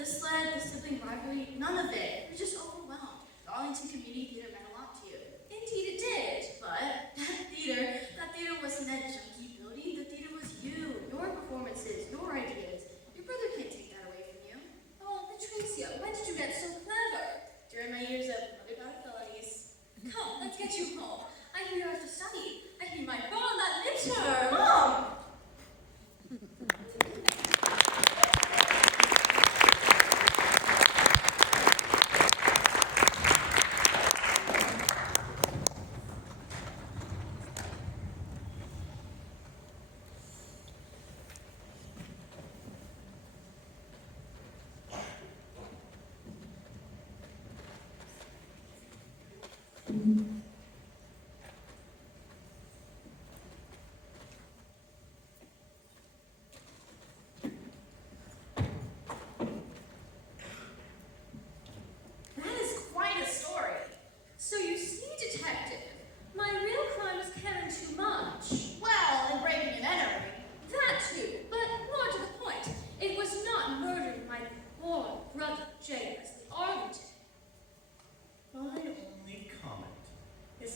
The sled, the sibling rivalry, none of it. You're just overwhelmed. The Arlington Community Theater meant a lot to you. Indeed it did, but that theater wasn't that junky building. The theater was you, your performances, your ideas. Your brother can't take that away from you. Oh, Patricia, when did you get so clever? During my years of underground felonies. Come, let's get you home. I hear you have to study. I hear you might go on that midterm. Mom!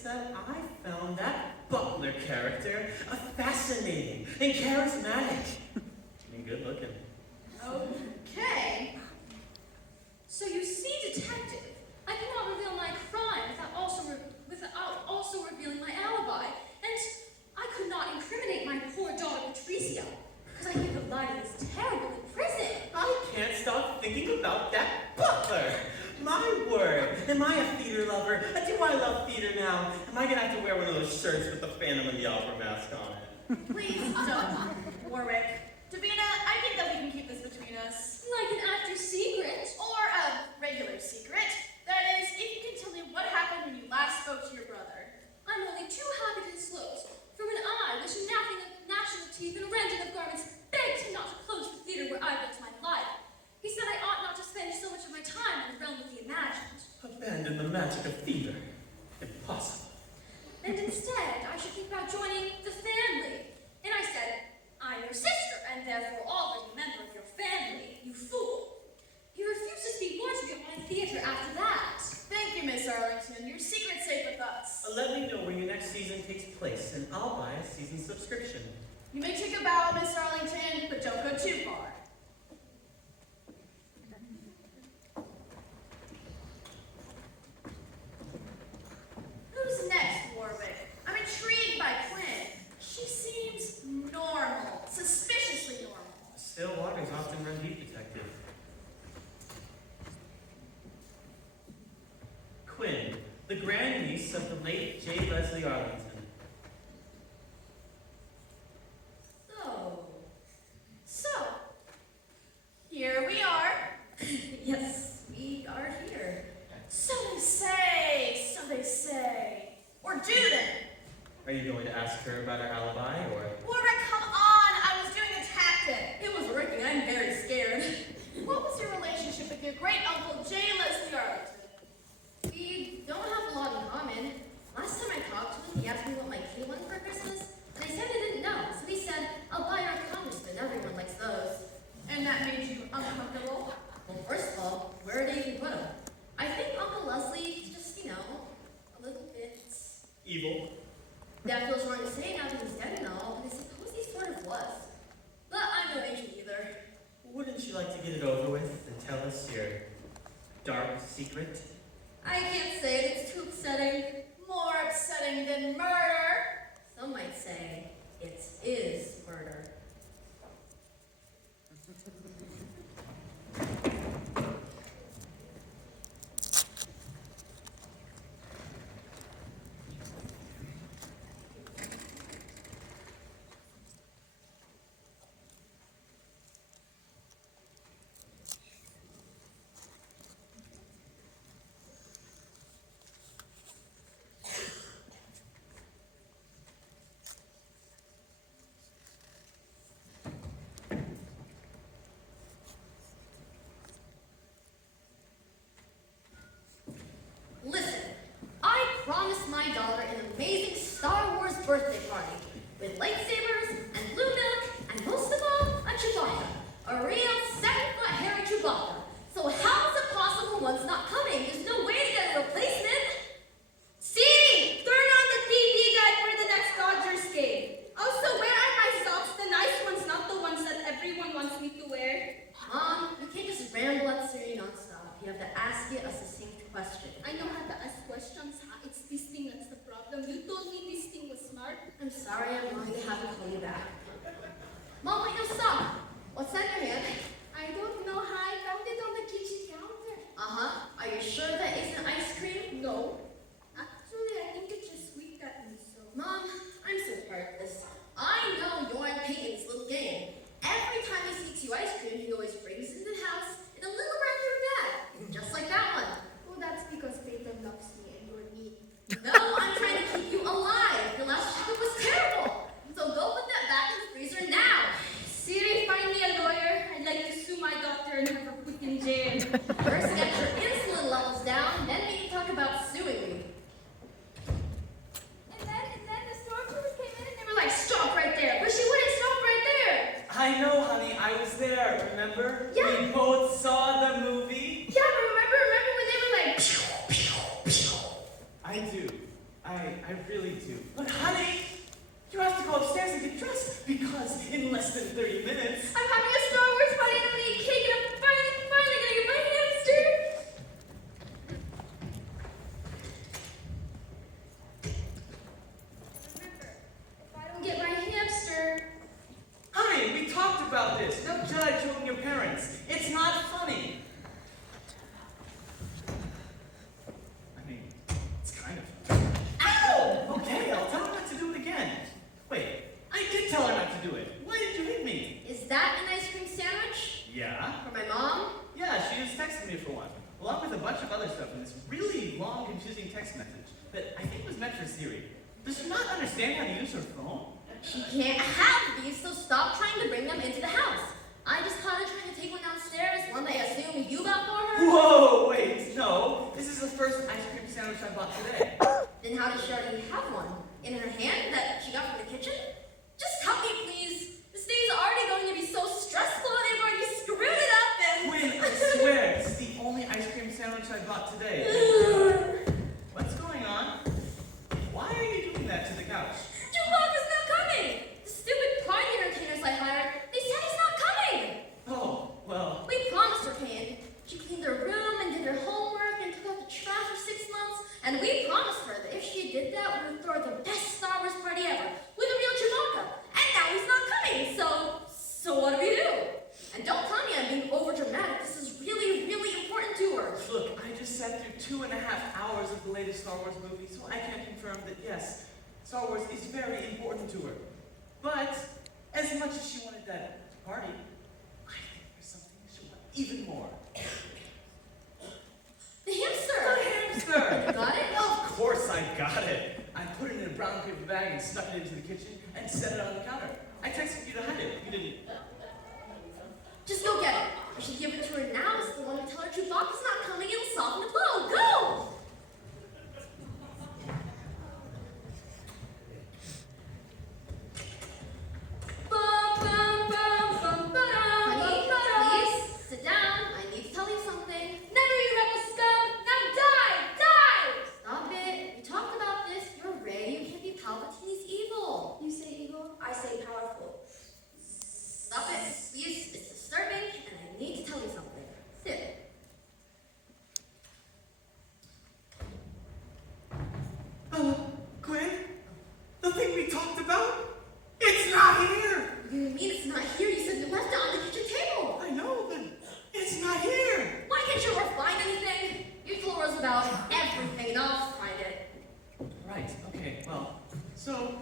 that I found that butler character fascinating and charismatic and good looking. Okay. So you see, detective, I cannot reveal my crime without also revealing my alibi, and I could not incriminate my poor daughter Patricia, because I think the lighting is terrible in prison. I can't stop thinking about that butler. My word, am I a theater lover? Do I love theater now? Am I gonna have to wear one of those shirts with the Phantom of the Opera mask on it? Please don't, Warwick. Davina, I think that we can keep this between us. Like an actor's secret. Or a regular secret. That is, if you can tell me what happened when you last spoke to your brother. I'm only too happy to disclose, for when I, with napping of gnashing of teeth and rending of garments, begged him not to close the theater where I built my life, he said I ought not to spend so much of my time in the realm of the imagined. Abandon the magic of theater. Impossible. And instead, I should think about joining the family. And I said, I'm your sister, and therefore already a member of your family, you fool. He refused to speak more to me of my theater after that. Thank you, Miss Arlington. Your secret's safe with us. Let me know where your next season takes place, and I'll buy a season subscription. You may take a bow, Miss Arlington, but don't go too far. Who's next, Warwick? I'm intrigued by Quinn. She seems normal, suspiciously normal. Still waters often run deep, detective. Quinn, the grandniece of the late J. Leslie Arlington. So, here we are. Yes, we are here. So they say. Or do they? Are you going to ask her about her alibi, or? Warwick, come on! I was doing a tactic. It was working. I'm very scared. What was your relationship with your great uncle J. Leslie Arlington? We don't have a lot in common. Last time I talked to him, he asked me what my kid wanted for Christmas, and I said I didn't know. So he said, I'll buy our congressman. Everyone likes those. And that made you uncomfortable? Well, first of all, where did you put him? I think Uncle Leslie is just, a little bit... Evil. That feels wrong to say now that he's dead and all, but I suppose he sort of was. But I'm no angel either. Wouldn't you like to get it over with and tell us your dark secret? I can't say it. It's too upsetting. More upsetting than murder. Some might say it is murder. Listen, I promised my daughter an amazing Star Wars birthday party with lightsabers and blue milk and most of all, a Chewbacca. A real 7-foot hairy Chewbacca. you a succinct question. I know how to ask questions, ha? It's this thing that's the problem. You told me this thing was smart. I'm sorry, I'm going to have to call you back. Mom, wait, no, stop. What's that in your hand? I don't know how I found it on the kitchen counter. Uh-huh. Are you sure that isn't ice cream? No. Actually, I think it just winked at me, so... Mom, I'm so heartless. I know you're in Peyton's little game. Every time he sneaks you ice cream, he always brings it into the house in a little regular bag. Just like that one. Oh, that's because Peyton loves me and you're mean. No, I'm trying to keep you alive. Your last checkup was terrible. So go put that back in the freezer now. Siri, find me a lawyer. I'd like to sue my doctor and have her put in jail. First get your insulin levels down, then we can talk about suing you. And then the stormtroopers came in and they were like, stop right there. But she wouldn't stop right there. I know, honey. I was there. Remember? Yeah. We both saw the movie. Yeah, but remember when they were like, pew, pew, pew. I do. I really do. But honey, you have to go upstairs and get dressed because in less than 30 minutes. I'm having a Star Wars party and I'm gonna eat cake and I'm finally gonna get my hamster. Remember, if I don't get my hamster, Honey, we talked about this. No judge on your parents. It's not funny. I mean, it's kind of funny. Ow! Okay, I'll tell her not to do it again. Wait, I did tell her not to do it. Why did you hit me? Is that an ice cream sandwich? Yeah? For my mom? Yeah, she just texted me for one, along with a bunch of other stuff in this really long, confusing text message that I think was meant for Siri. Does she not understand how to use her phone? She can't have these, so stop trying to bring them into the house. I just caught her trying to take one downstairs, one they assume you bought for her. Whoa, wait, no. This is the first ice cream sandwich I bought today. Then how does she already have one? In her hand that she got from the kitchen? Just tell me, please. This day's already going to be so stressful and they've already screwed it up and... Quinn, I swear, this is the only ice cream sandwich I bought today. What's going on? Why are you doing that to the couch? Chewbacca's not coming! The stupid party entertainers I hired, they said he's not coming! Oh, well, We promised her, Payne. She cleaned her room and did her homework and took out the trash for 6 months. And we promised her that if she did that, we would throw the best Star Wars party ever with a real Chewbacca. And now he's not coming, so what do we do? And don't tell me I'm being overdramatic. This is really, really important to her. look, I just sat through 2.5 hours of the latest Star Wars movie, so I can confirm that yes, Star Wars is very important to her. But, as much as she wanted that party, I think there's something she wants even more. The hamster! Hamster! You got it? Of course I got it. I put it in a brown paper bag and stuck it into the kitchen and set it on the counter. I texted you to hide it. You didn't. Just go get it. I should give it to her now as the one to tell her Chewbacca's not coming and soften the blow. Go! Honey, please, sit down. I need to tell you something. never you rebel scum. Now die, die. Stop it. We talked about this. You're Rey. You can't be Palpatine's evil. You say evil, I say powerful. Stop it. Please, it's disturbing, and I need to tell you something. Sit. Quinn? The thing we talked about? It's not here! You mean it's not here? You said you left it on the kitchen table. I know, but it's not here! Why can't you ever find anything? You told Rose about everything, and I'll find it. Right, okay, well, so,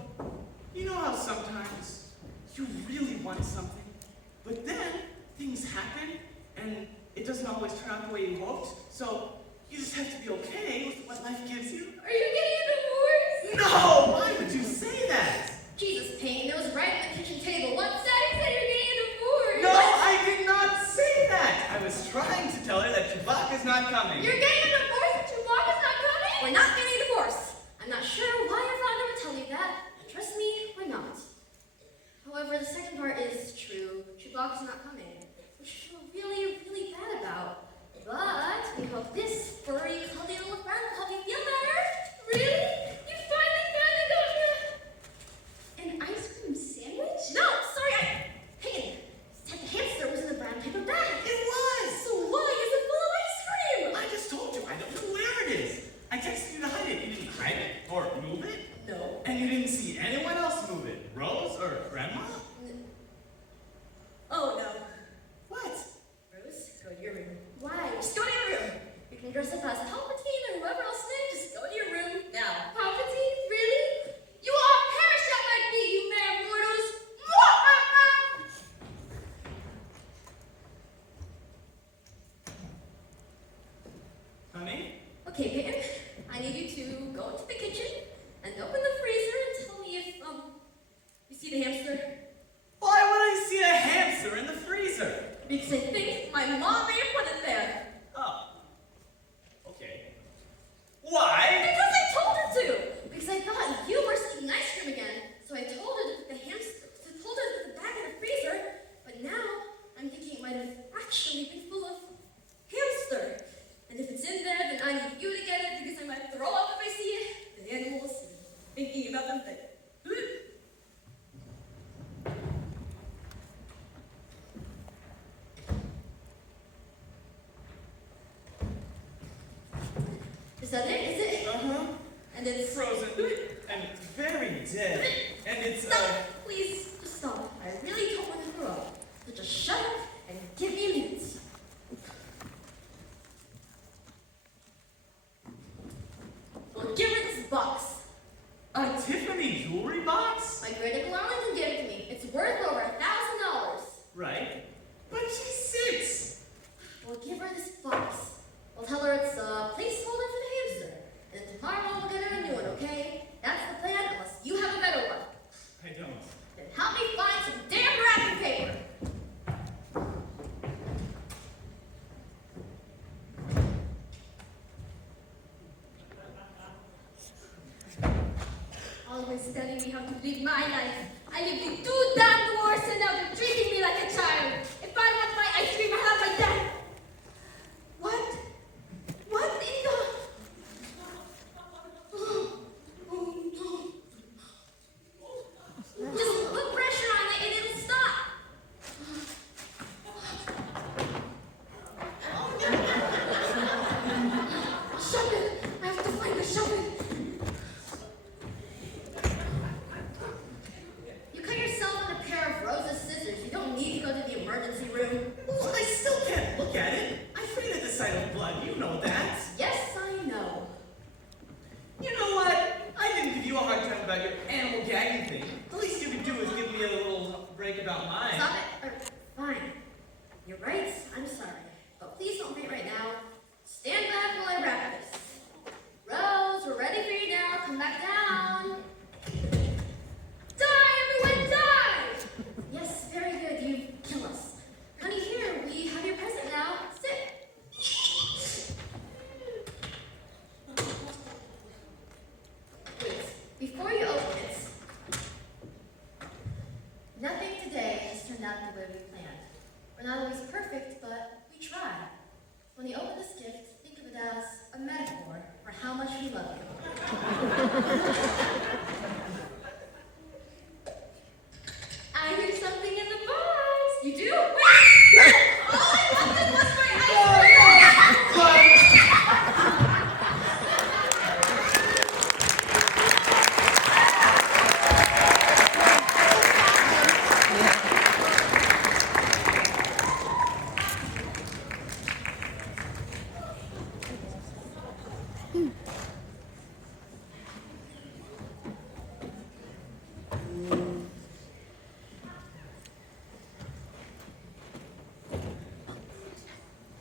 you know how sometimes you really want something, but then things happen, and it doesn't always turn out the way you hoped, so you just have to be okay with what life gives you? Are you getting a divorce? No! Why would you say that? Jesus, Payne, it was right on the kitchen table. What? Daddy said you're getting a divorce. No, I did not say that! I was trying to tell her that Chewbacca's not coming. You're getting a divorce and Chewbacca's not coming? We're not getting a divorce. I'm not sure why your father would tell you that. And trust me, we're not. However, the second part is true. Chewbacca's not coming, which I feel really, really bad about. But we hope this furry, cuddly little friend will help you feel better. Really? You finally can dress up as Palpatine or whoever else named. Just go to your room now. Palpatine? Really? You all perish at my feet, you mere mortals! Mwah-ha-ha! Honey? Okay, Peyton, I need you to go into the kitchen and open the freezer and tell me if, you see the hamster? Why would I see a hamster in the freezer? Because I think my mom may have put it there. Oh. Okay. Why? Because I told her to! Because I thought you were eating ice cream again, so I told her to put the hamster, I told her to put the bag in the freezer, but now I'm thinking it might have actually been full of hamster. And if it's in there, then I need you to get it because I might throw up if I see it. The animals thinking about them things. Is that it? Is it? Uh-huh. And it's Frozen and very dead. And it's, Stop! Please, just stop. I really don't want to throw up. So just shut up and give me a minute. Well, give her this box. a Tiffany jewelry box? My great Uncle Arlington gave it to me. It's worth over $1,000. Right. But she's 6. We'll give her this box. We'll tell her it's a placeholder for the hamster. And then tomorrow we'll get her a new one, okay? That's the plan, unless you have a better one. I don't. Then help me find some damn wrapping paper. Always telling me how to live my life. I lived in 2 damn wars and now they're treating me like a child. If I want my ice cream, I have my dad. What? What in the... Oh no. Just put pressure on it and it'll stop. Shove it. I have to find the shove it. You cut yourself with a pair of Rosa's scissors. You don't need to go to the emergency room. Well, I still can't look at it. I faint at the sight of blood. You know that. Yes, I know. You know what? I didn't give you a hard time about your animal gagging thing. The least you could do is give me a little break about mine. Stop it. Fine. You're right. I'm sorry. But please don't faint right now. Stand back while I wrap this. Rose, we're ready for you now. Come back down. Die, everyone, die! Yes, very good. You kill us. Honey, here, we have your present now. Sit. Wait, before you open it, nothing today has turned out the way we planned. We're not always perfect, but we try. When you open this gift, think of it as a metaphor for how much we love you. I hear something in the box. You do? Wait! All I wanted was my ice cream!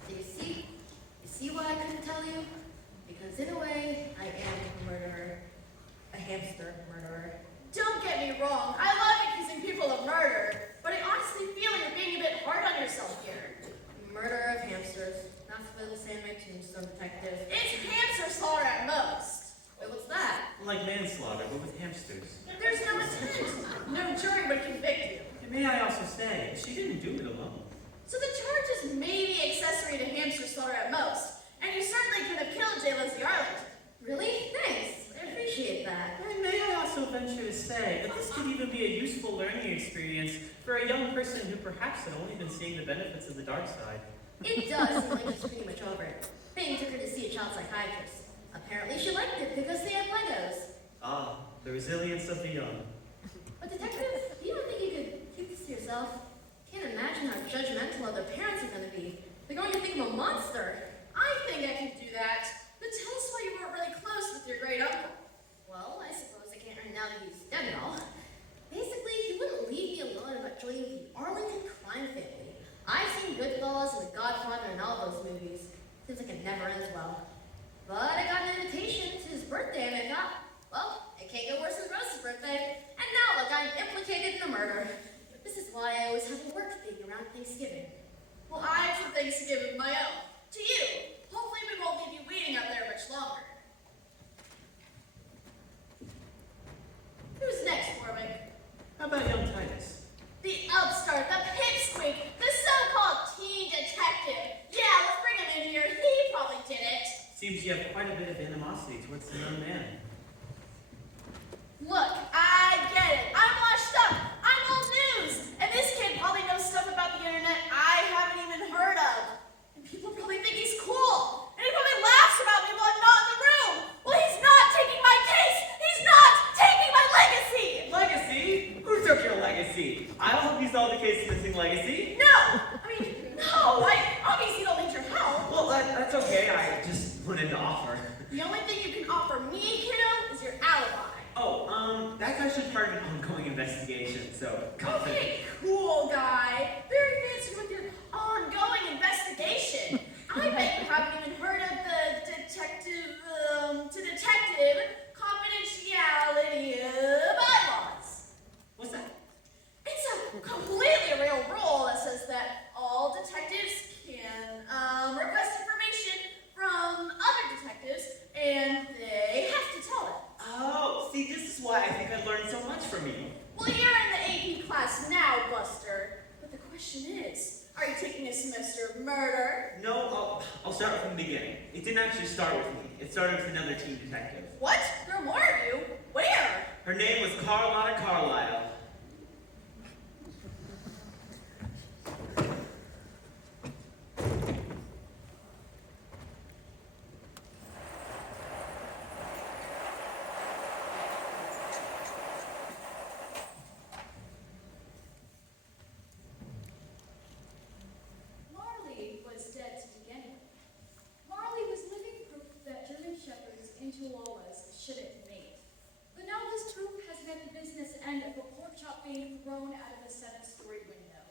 Do you see? You see why I couldn't tell you? Because in a way, I am a murderer. A hamster murderer. Don't get me wrong, I love accusing people of murder, but I honestly feel you're being a bit hard on yourself here. Murder of hamsters. That's what it'll say in my tombstone, detective. It's hamster slaughter at most. Wait, what's that? Like manslaughter, but with hamsters. There's no intent. No jury would convict you. And may I also say, she didn't do it alone. So the charge is maybe accessory to hamster slaughter at most, and you certainly could have killed J. Leslie Arlington. Really? Thanks. I appreciate that. And may I also venture to say that this could even be a useful learning experience for a young person who perhaps had only been seeing the benefits of the dark side. It does seem like she's pretty much over it. Ping took her to see a child psychiatrist. Apparently she liked it because they had Legos. Ah, the resilience of the young. But detective, you don't think you could keep this to yourself? Can't imagine how judgmental other parents are going to be. They're going to think I'm a monster. I think I could do that. But tell us why you weren't really close with your great uncle. Well, I suppose I can't right now that he's dead and all. Basically, he wouldn't leave me alone about joining the Arlington crime family. I've seen Goodfellas and The Godfather and all those movies. Seems like it never ends well. But I got an invitation to his birthday and I thought, well, it can't get worse than Rose's birthday. And now look, I'm implicated in a murder. This is why I always have a work thing around Thanksgiving. Well, I have some Thanksgiving of my own. To you. Hopefully we won't leave you waiting out there much longer. Who's next, Warwick? How about young Titus? The upstart, the pipsqueak, the so-called teen detective. Yeah, let's bring him in here. He probably did it. Seems you have quite a bit of animosity towards the young man. Look, I get it. I'm washed up. I'm old news. And this kid probably knows stuff about the internet I haven't even heard of. And people probably think he's cool. And he probably laughs about me while I'm not in the room. Well, he's not taking my case. He's not taking my legacy. Legacy? Who took your legacy? I don't hope you solved the case of missing legacy. No. I obviously don't need your help. Well, that's okay. I just wanted to offer. The only thing you can offer me, kiddo, is your alibi. Oh, that's actually part of an ongoing investigation, so... Okay, cool guy. Very fancy with your ongoing investigation. I bet you haven't even heard of the detective confidentiality bylaws. What's that? It's a completely real rule that says that all detectives can request information from other detectives, and they have to tell them. Oh, see, this is why I think I learned so much from you. Well, you're in the AP class now, Buster. But the question is, are you taking a semester of murder? No, I'll start from the beginning. It didn't actually start with me. It started with another teen detective. What? There are more of you? Where? Her name was Carlotta Carlisle. Marley was dead to begin with. Marley was living proof that German shepherds and chihuahuas shouldn't mate. But now this proof has been at the business end of a pork chop being thrown out of a 7-story window.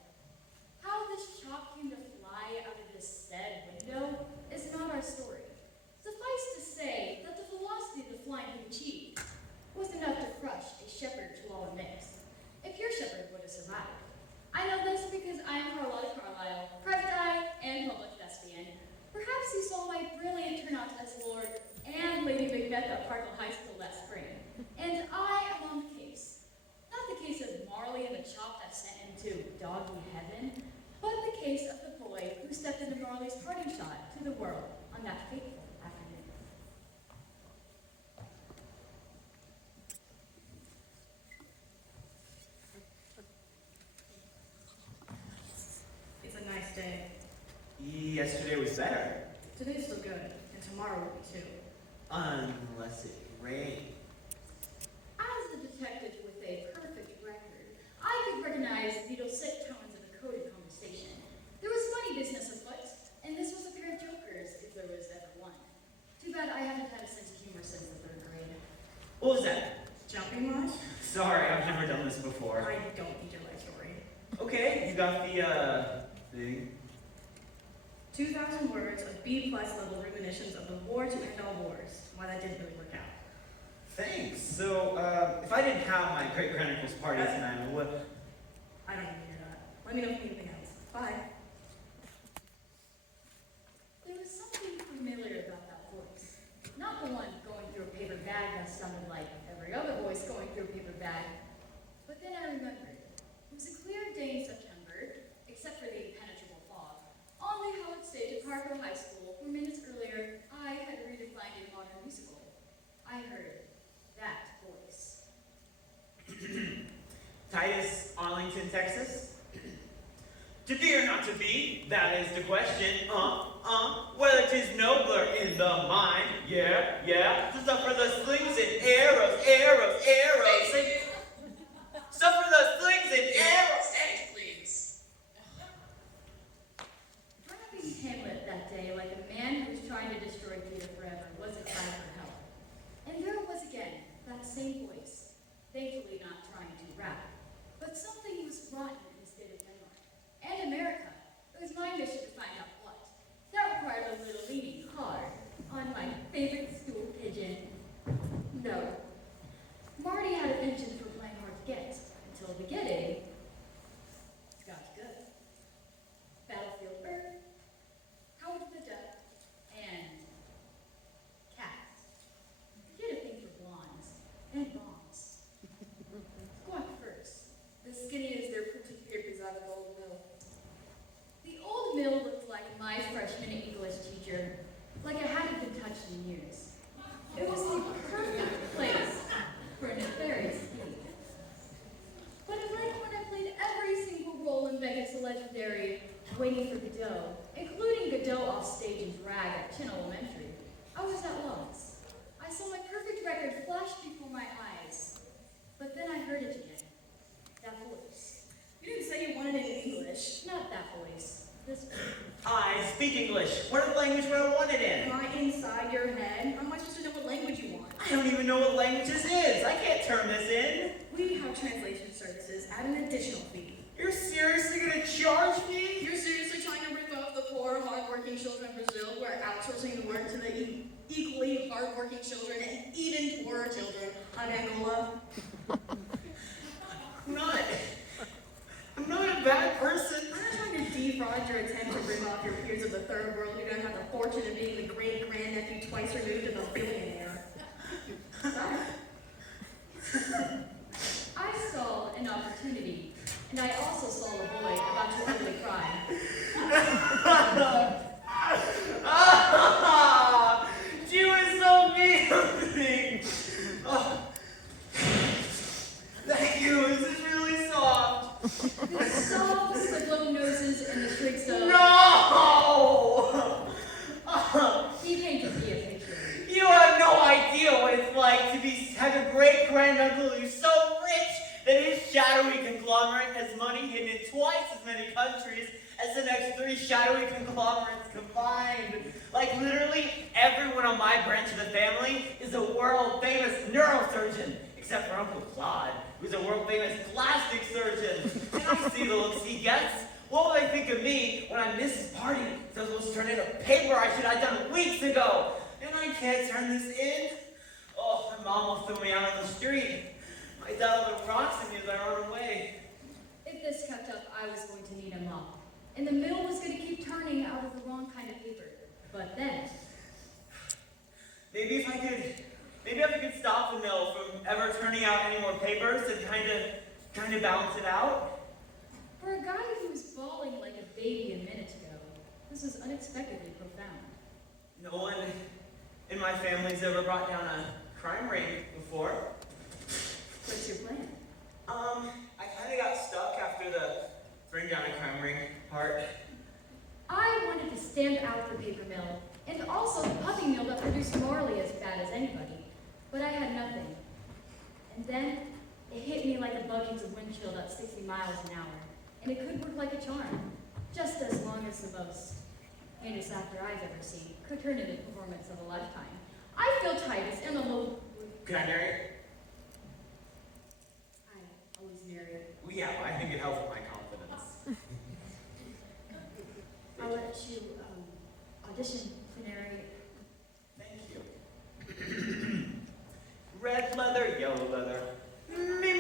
How this chop came to fly out of this said window is not our story. Suffice to say that the velocity of the flying he achieved was enough to crush a shepherd-chihuahua mix, if your shepherd would have survived. I know this because I am Carlotta Carlisle, private eye and public thespian. Perhaps you saw my brilliant turnout as Lord and Lady Macbeth at Parkville High School that spring. And I am on the case. Not the case of Marley and the chop that sent him to doggy heaven, but the case of the boy who stepped into Marley's parting shot to the world on that fateful afternoon. It's a nice day. Yesterday was better. Today's still good, and tomorrow will be too. Unless it rained. As a detective with a perfect record, I could recognize the dulcet tones of a coded conversation. There was funny business afoot, and this was a pair of jokers, if there was ever one. Too bad I haven't had a sense of humor since the 3rd grade. What was that? Jumping Moss? Sorry, I've never done this before. I don't need your life story. Okay, you got the, thing. 2,000 words of B-plus level ruminations of the war to end all wars. Why that didn't really work out. Thanks. So, if I didn't have my great grandpa's party tonight, what? I don't need to hear that. Let me know if you need anything else. Bye. There was something familiar about that voice. Not the one going through a paper bag that sounded like every other voice going through a paper bag. But then I remembered. It was a clear day in September, except for the impenetrable fog, on the Howard stage at Parkville High School, where minutes earlier I had redefined a modern musical. I heard that voice. Titus, Arlington, Texas? To be or not to be, that is the question. Whether 'tis nobler in the mind, yeah. To suffer the slings and arrows. Suffer the slings and arrows. Please. Driving Hamlet that day like a man whose trying to destroy theater forever wasn't time for help. And there it was again, that same voice, thankfully not trying to rap. But something was rotten in the state of Denmark. And America. It was my mission to find out what. That required a little leaning hard on my favorite stool pigeon. No. Marty had a penchant for playing hard to get, until the getting got good. Battlefield Earth, Howard the Duck, and cats. Forget a thing for blondes and bombs. Squawk first. The skinniest their printed papers out of the old mill. The old mill looked like my freshman English teacher, like it hadn't been touched in years. It was the perfect place for a nefarious scheme. But like when I played every single role in Vegas the Legendary, Waiting for Godot, including Godot off stage in drag at Chin Elementary, I was at loss. I saw my perfect record flash before my eyes. But then I heard it again. That voice. You didn't say you wanted it in English. Not that voice. This one. I speak English. What language would I want it in? Am I inside your head? How am I supposed to know what language you want? I don't even know what language this is. I can't turn this in. We have translation services at an additional fee. You're seriously gonna charge me? You're seriously trying to rip off the poor, hardworking children of Brazil who are outsourcing the work to the equally hardworking children and even poorer children of Angola? I'm not a bad person. I'm not trying to defraud your attempt to rip off your peers of the third world who don't have the fortune of being the great-grandnephew twice removed of a billionaire. Sorry. I saw an opportunity, and I also saw a boy about to ugly cry. She was so mean. Oh. Thank you. This is really soft. The sobs, the blown noses, and the shrieks of... No! He painted me a picture. You have no idea what it's like to have a great-granduncle who's so rich that his shadowy conglomerate has money hidden in twice as many countries as the next 3 shadowy conglomerates combined. Like literally everyone on my branch of the family is a world-famous neurosurgeon, except for Uncle Claude, who's a world-famous plastic surgeon. And I see the looks he gets. What will they think of me when I miss his party? So I'm supposed to turn in a paper I should have done weeks ago. And I can't turn this in. Oh, my mom will throw me out on the street. My dad will throw rocks at me as I run away. If this kept up, I was going to need a mop. And the mill was going to keep turning out of the wrong kind of paper. But then... Maybe if I could stop the mill from ever turning out any more papers and kind of balance it out. For a guy who was bawling like a baby a minute ago, this was unexpectedly profound. No one in my family's ever brought down a crime ring before. What's your plan? I kind of got stuck after the bring down a crime ring part. I wanted to stamp out the paper mill, and also the puppy mill that produced Marley as bad as anybody. But I had nothing. And then it hit me like a buckets of wind chill at 60 miles an hour. And it could work like a charm, just as long as the most heinous actor I've ever seen could turn into the performance of a lifetime. I feel Titus and the low... Can I narrate? I always narrate. Well, yeah, I think it helps with my confidence. I'll let you audition to narrate. Thank you. Red leather, yellow leather. Me.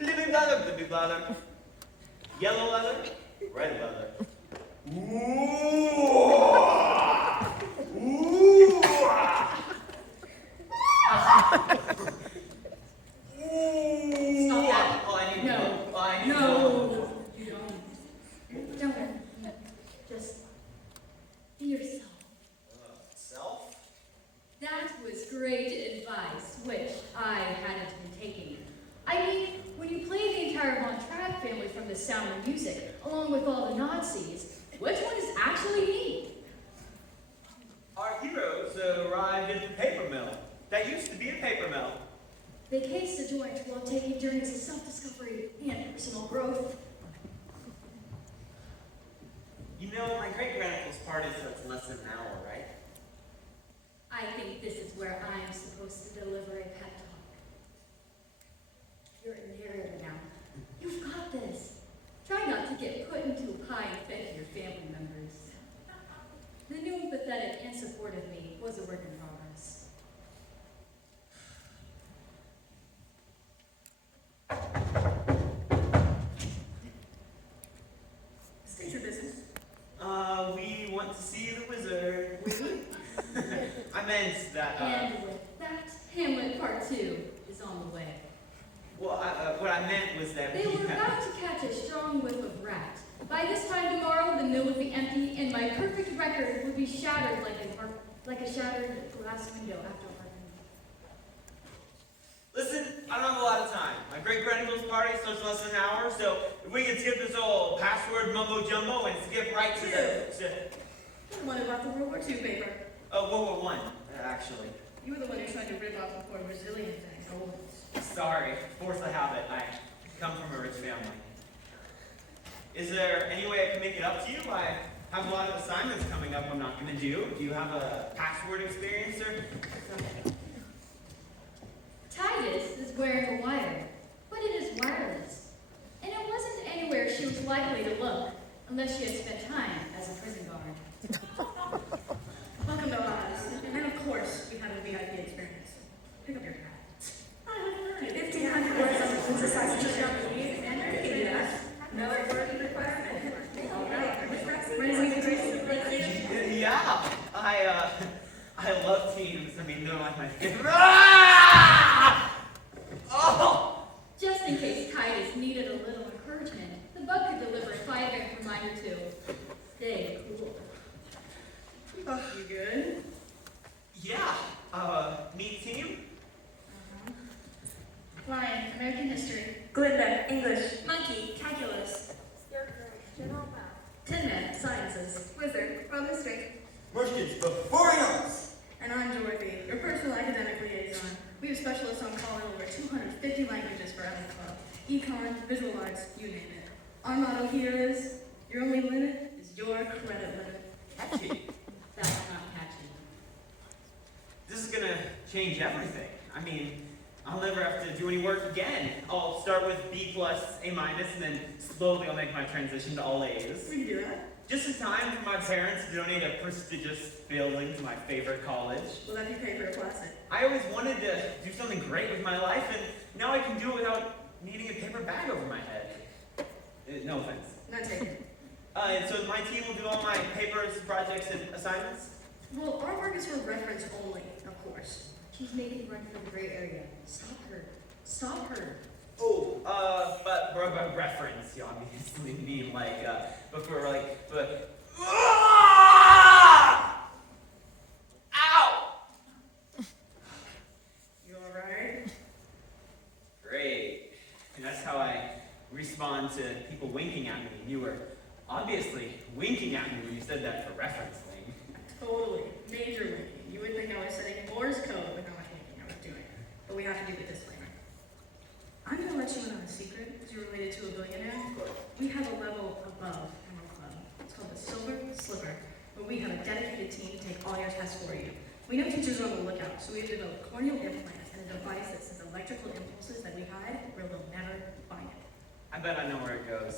Living leather, yellow leather, red leather. Stop that. Oh, I need No. to. Oh, I need to. No, you don't. Just be yourself. Self? That was great advice, which I hadn't been taking. I mean, when you play the entire Von Trapp family from The Sound of Music, along with all the Nazis, which one is actually me? Our heroes arrived at the paper mill. That used to be a paper mill. They case the joint while taking journeys of self-discovery and personal growth. You know, my great-grandpa's party starts in less than an hour, right? I think this is where I'm supposed to deliver a pep talk. You're a narrator now. You've got this. Try not to get put into a pie and fed to your family members. The new empathetic and supportive me was a work in progress. State your business. We want to see the wizard. I meant that, And with that, Hamlet Part 2 is on the way. well, what I meant was that They we were about to catch a strong whiff of rat. By this time tomorrow, the mill would be empty, and my perfect record would be shattered like a shattered glass window after harping. Listen, I don't have a lot of time. My great-grandpa's party starts in less than an hour, so if we could skip this whole password mumbo-jumbo and skip right to What about the World War II paper? World War I, actually. You were the one who tried to rip off the poor Brazilians and Angolans. Sorry, force of habit. I come from a rich family. Is there any way I can make it up to you? I have a lot of assignments coming up I'm not going to do. Do you have a password experience or something? Titus is wearing a wire, but it is wireless. And it wasn't anywhere she was likely to look, unless she had spent time as a prison guard. Welcome to Alibis. And of course, we have a VIP experience. Pick up your hat. 1,500 words on the synthesizer geography and ADS. No word requirement. All right. Ready to grace? Yeah, I love teams. I mean, they're like my favorite. Oh! Just in case Titus needed a little encouragement, the bug could deliver a 5-minute reminder to stay cool. You good? Yeah, meet team? Lion, American history. Glinda, English. Monkey, calculus. General math. Tin Man, sciences. Wizard, world history. Merchants before arms. And I'm Dorothy, your personal academic liaison. We have specialists on call in over 250 languages for every club. Econ, visual arts, you name it. Our motto here is, your only limit is your credit limit. Catchy. That's not catchy. This is gonna change everything. I mean, I'll never have to do any work again. I'll start with B+, A-, and then slowly I'll make my transition to all A's. We can do that. Just in time for my parents to donate a prestigious building to my favorite college. Will that be paid for a classic? I always wanted to do something great with my life, and now I can do it without needing a paper bag over my head. No offense. Not taken. And so my team will do all my papers, projects, and assignments? Well, our work is for reference only, of course. She's making run for the gray area. Stop her. Stop her. Oh, but reference, you obviously mean like, but for like, but. Ow! You alright? Great. And that's how I respond to people winking at me. You were obviously winking at me when you said that for referencing. Totally. Major winking. You would think I was setting Morse code with how much winking I was doing. But we have to do the disclaimer. I'm gonna let you in on a secret, because you're related to a billionaire. We have a level above Emerald Club. It's called the Silver Slipper, where we have a dedicated team to take all your tests for you. We know teachers are on the lookout, so we have developed corneal implants and a device that sends electrical impulses that we hide where we'll never find it. I bet I know where it goes.